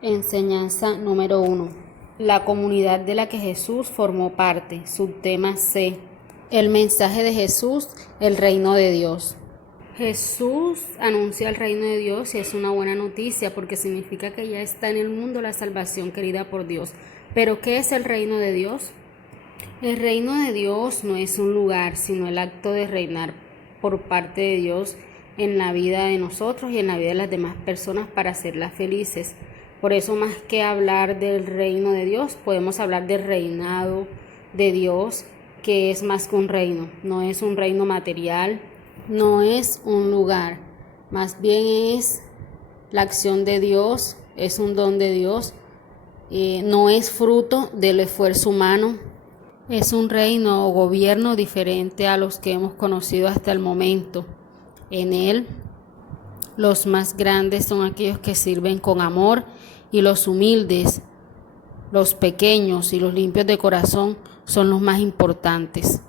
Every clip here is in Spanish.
Enseñanza número 1. La comunidad de la que Jesús formó parte. Subtema C. El mensaje de Jesús, el reino de Dios. Jesús anuncia el reino de Dios y es una buena noticia porque significa que ya está en el mundo la salvación querida por Dios. Pero ¿qué es el reino de Dios? El reino de Dios no es un lugar, sino el acto de reinar por parte de Dios en la vida de nosotros y en la vida de las demás personas para hacerlas felices. Por eso, más que hablar del reino de Dios, podemos hablar del reinado de Dios, que es más que un reino. No es un reino material, no es un lugar, más bien es la acción de Dios, es un don de Dios, no es fruto del esfuerzo humano. Es un reino o gobierno diferente a los que hemos conocido hasta el momento. En él, los más grandes son aquellos que sirven con amor y los humildes, los pequeños y los limpios de corazón son los más importantes.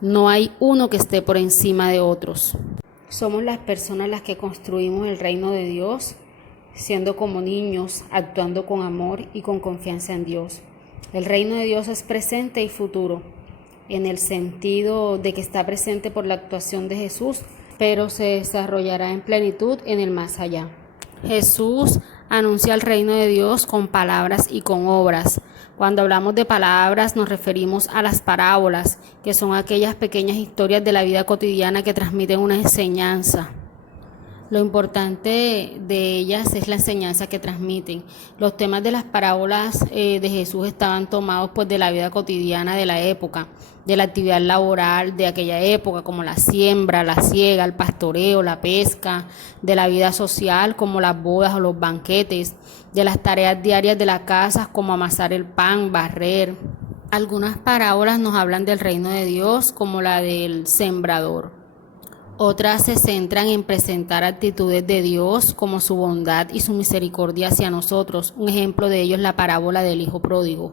No hay uno que esté por encima de otros. Somos las personas las que construimos el reino de Dios, siendo como niños, actuando con amor y con confianza en Dios. El reino de Dios es presente y futuro, en el sentido de que está presente por la actuación de Jesús, pero se desarrollará en plenitud en el más allá. Jesús anuncia el reino de Dios con palabras y con obras. Cuando hablamos de palabras nos referimos a las parábolas, que son aquellas pequeñas historias de la vida cotidiana que transmiten una enseñanza. Lo importante de ellas es la enseñanza que transmiten. Los temas de las parábolas de Jesús estaban tomados pues de la vida cotidiana de la época, de la actividad laboral de aquella época, como la siembra, la siega, el pastoreo, la pesca, de la vida social como las bodas o los banquetes, de las tareas diarias de la casa como amasar el pan, barrer. Algunas parábolas nos hablan del reino de Dios como la del sembrador. Otras se centran en presentar actitudes de Dios como su bondad y su misericordia hacia nosotros. Un ejemplo de ello es la parábola del hijo pródigo.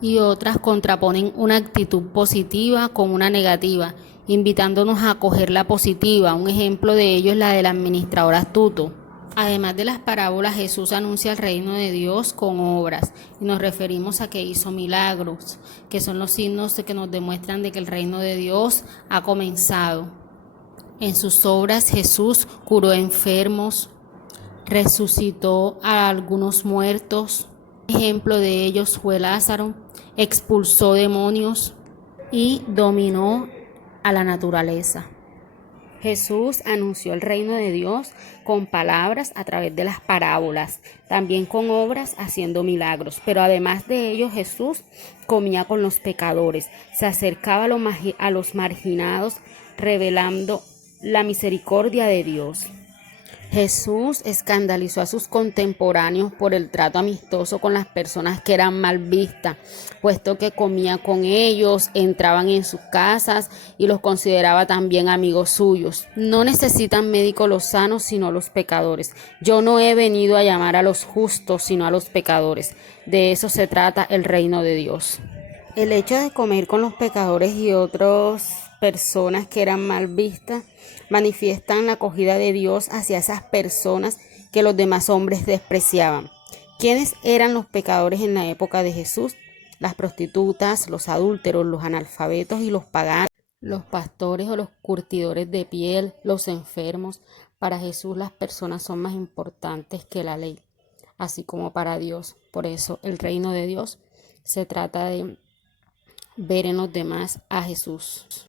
Y otras contraponen una actitud positiva con una negativa, invitándonos a acoger la positiva. Un ejemplo de ello es la del administrador astuto. Además de las parábolas, Jesús anuncia el reino de Dios con obras y nos referimos a que hizo milagros, que son los signos que nos demuestran de que el reino de Dios ha comenzado. En sus obras Jesús curó enfermos, resucitó a algunos muertos. Ejemplo de ellos fue Lázaro, expulsó demonios y dominó a la naturaleza. Jesús anunció el reino de Dios con palabras a través de las parábolas, también con obras haciendo milagros, pero además de ello Jesús comía con los pecadores, se acercaba a los marginados, revelando la misericordia de Dios. Jesús escandalizó a sus contemporáneos por el trato amistoso con las personas que eran mal vistas, puesto que comía con ellos, entraban en sus casas y los consideraba también amigos suyos. No necesitan médicos los sanos, sino los pecadores. Yo no he venido a llamar a los justos, sino a los pecadores. De eso se trata el reino de Dios. El hecho de comer con los pecadores y otras personas que eran mal vistas manifiestan la acogida de Dios hacia esas personas que los demás hombres despreciaban. ¿Quiénes eran los pecadores en la época de Jesús? Las prostitutas, los adúlteros, los analfabetos y los paganos, los pastores o los curtidores de piel, los enfermos. Para Jesús las personas son más importantes que la ley, así como para Dios. Por eso el reino de Dios se trata de ver en los demás a Jesús.